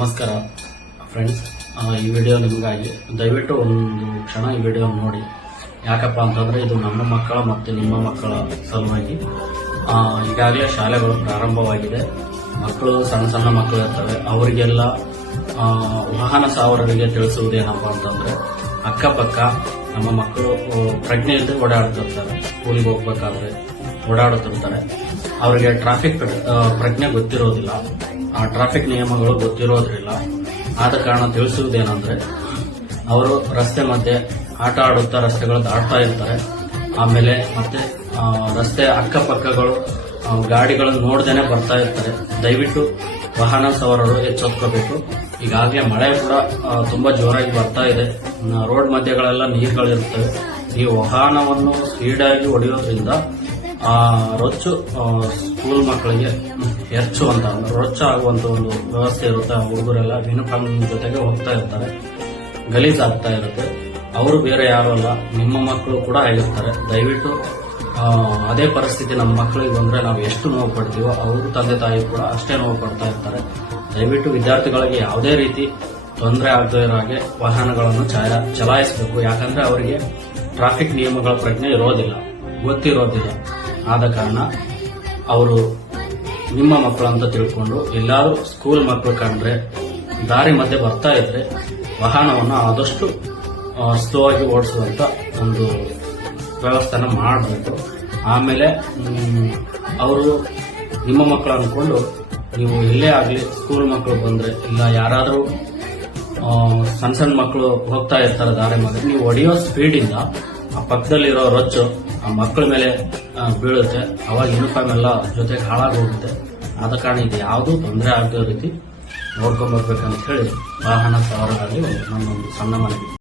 ನಮಸ್ಕಾರ ಫ್ರೆಂಡ್ಸ್, ಈ ವಿಡಿಯೋ ನಿಮಗಾಗಿ ದಯವಿಟ್ಟು ಒಂದು ಕ್ಷಣ ಈ ವಿಡಿಯೋ ನೋಡಿ. ಯಾಕಪ್ಪ ಅಂತಂದರೆ ಇದು ನಮ್ಮ ಮಕ್ಕಳ ಮತ್ತು ನಿಮ್ಮ ಮಕ್ಕಳ ಸಲುವಾಗಿ. ಈಗಾಗಲೇ ಶಾಲೆಗಳು ಪ್ರಾರಂಭವಾಗಿದೆ. ಮಕ್ಕಳು ಸಣ್ಣ ಮಕ್ಕಳು ಇರ್ತವೆ. ಅವರಿಗೆಲ್ಲ ವಾಹನ ಸವಾರರಿಗೆ ತಿಳಿಸುವುದೇನಪ್ಪ ಅಂತಂದರೆ, ಅಕ್ಕಪಕ್ಕ ನಮ್ಮ ಮಕ್ಕಳು ಪ್ರಜ್ಞೆ ಇಲ್ಲದೆ ಓಡಾಡ್ತಿರ್ತಾರೆ. ಸ್ಕೂಲಿಗೆ ಹೋಗ್ಬೇಕಾದ್ರೆ ಓಡಾಡುತ್ತಿರ್ತಾರೆ. ಅವರಿಗೆ ಟ್ರಾಫಿಕ್ ಪ್ರಜ್ಞೆ ಗೊತ್ತಿರೋದಿಲ್ಲ, ಟ್ರಾಫಿಕ್ ನಿಯಮಗಳು ಗೊತ್ತಿರೋದ್ರಿಲ್ಲ. ಆದ ಕಾರಣ ತಿಳಿಸುವುದೇನೆಂದ್ರೆ, ಅವರು ರಸ್ತೆ ಮಧ್ಯೆ ಆಟ ಆಡುತ್ತಾ ರಸ್ತೆಗಳು ದಾಟ್ತಾ ಇರ್ತಾರೆ. ಆಮೇಲೆ ಮತ್ತೆ ರಸ್ತೆ ಅಕ್ಕಪಕ್ಕಗಳು ಗಾಡಿಗಳನ್ನು ನೋಡ್ದೇನೆ ಬರ್ತಾ ಇರ್ತಾರೆ. ದಯವಿಟ್ಟು ವಾಹನ ಸವಾರರು ಎಚ್ಚೆತ್ಕೋಬೇಕು. ಈಗಾಗಲೇ ಮಳೆ ಕೂಡ ತುಂಬಾ ಜೋರಾಗಿ ಬರ್ತಾ ಇದೆ. ರೋಡ್ ಮಧ್ಯಗಳೆಲ್ಲ ನೀರುಗಳಿರುತ್ತವೆ. ಈ ವಾಹನವನ್ನು ಸ್ಪೀಡಾಗಿ ಹೊಡೆಯೋದ್ರಿಂದ ರೊಚ್ಚು ಸ್ಕೂಲ್ ಮಕ್ಕಳಿಗೆ ಹೆಚ್ಚುವಂತ ರೊಚ್ಚ ಆಗುವಂತ ಒಂದು ವ್ಯವಸ್ಥೆ ಇರುತ್ತೆ. ಹುಡುಗರೆಲ್ಲ ಯೂನಿಫಾರ್ಮ್ ಜೊತೆಗೆ ಹೋಗ್ತಾ ಇರ್ತಾರೆ, ಗಲೀಜಾಗ್ತಾ ಇರುತ್ತೆ. ಅವರು ಬೇರೆ ಯಾರು ಅಲ್ಲ, ನಿಮ್ಮ ಮಕ್ಕಳು ಕೂಡ ಆಗಿರ್ತಾರೆ. ದಯವಿಟ್ಟು ಅದೇ ಪರಿಸ್ಥಿತಿ ನಮ್ಮ ಮಕ್ಕಳಿಗೆ ಬಂದ್ರೆ ನಾವು ಎಷ್ಟು ನೋವು ಪಡ್ತೀವೋ ಅವ್ರ ತಂದೆ ತಾಯಿ ಕೂಡ ಅಷ್ಟೇ ನೋವು ಪಡ್ತಾ ಇರ್ತಾರೆ. ದಯವಿಟ್ಟು ವಿದ್ಯಾರ್ಥಿಗಳಿಗೆ ಯಾವುದೇ ರೀತಿ ತೊಂದರೆ ಆಗದೇ ಇರೋ ಹಾಗೆ ವಾಹನಗಳನ್ನು ಚಲಾಯಿಸಬೇಕು. ಯಾಕಂದ್ರೆ ಅವರಿಗೆ ಟ್ರಾಫಿಕ್ ನಿಯಮಗಳ ಪ್ರಜ್ಞೆ ಇರೋದಿಲ್ಲ, ಗೊತ್ತಿರೋದಿಲ್ಲ. ಆದ ಕಾರಣ ಅವರು ನಿಮ್ಮ ಮಕ್ಕಳು ಅಂತ ತಿಳ್ಕೊಂಡು ಎಲ್ಲಾದ್ರೂ ಸ್ಕೂಲ್ ಮಕ್ಕಳು ಕಂಡ್ರೆ ದಾರಿ ಮಧ್ಯೆ ಬರ್ತಾ ಇದ್ರೆ ವಾಹನವನ್ನು ಆದಷ್ಟು ಸ್ಲೋ ಆಗಿ ಓಡಿಸುವಂತ ಒಂದು ವ್ಯವಸ್ಥೆನ ಮಾಡಬೇಕು. ಆಮೇಲೆ ಅವರು ನಿಮ್ಮ ಮಕ್ಕಳು ಅಂದ್ಕೊಂಡು ನೀವು ಎಲ್ಲೇ ಆಗಲಿ ಸ್ಕೂಲ್ ಮಕ್ಕಳು ಬಂದ್ರೆ, ಇಲ್ಲ ಯಾರಾದರೂ ಸಣ್ಣ ಮಕ್ಕಳು ಹೋಗ್ತಾ ಇರ್ತಾರೆ ದಾರಿ ಮಧ್ಯೆ, ನೀವು ಹೊಡೆಯೋ ಸ್ಪೀಡಿಂದ ಆ ಪಕ್ಕದಲ್ಲಿರೋ ರೊಚ್ಚು ಆ ಮಕ್ಕಳ ಮೇಲೆ ಬೀಳುತ್ತೆ. ಅವಾಗ ಯೂನಿಫಾರ್ಮ್ ಎಲ್ಲ ಜೊತೆಗೆ ಹಾಳಾಗಿ ಹೋಗುತ್ತೆ. ಆದ ಕಾರಣ ಇದು ಯಾವುದೂ ತೊಂದರೆ ಆಗದ ರೀತಿ ನೋಡ್ಕೊಂಡ್ಬರ್ಬೇಕಂತ ಹೇಳಿ ವಾಹನ ಸವಾರರಾಗಿ ನನ್ನೊಂದು ಸಣ್ಣ ಮನವಿ.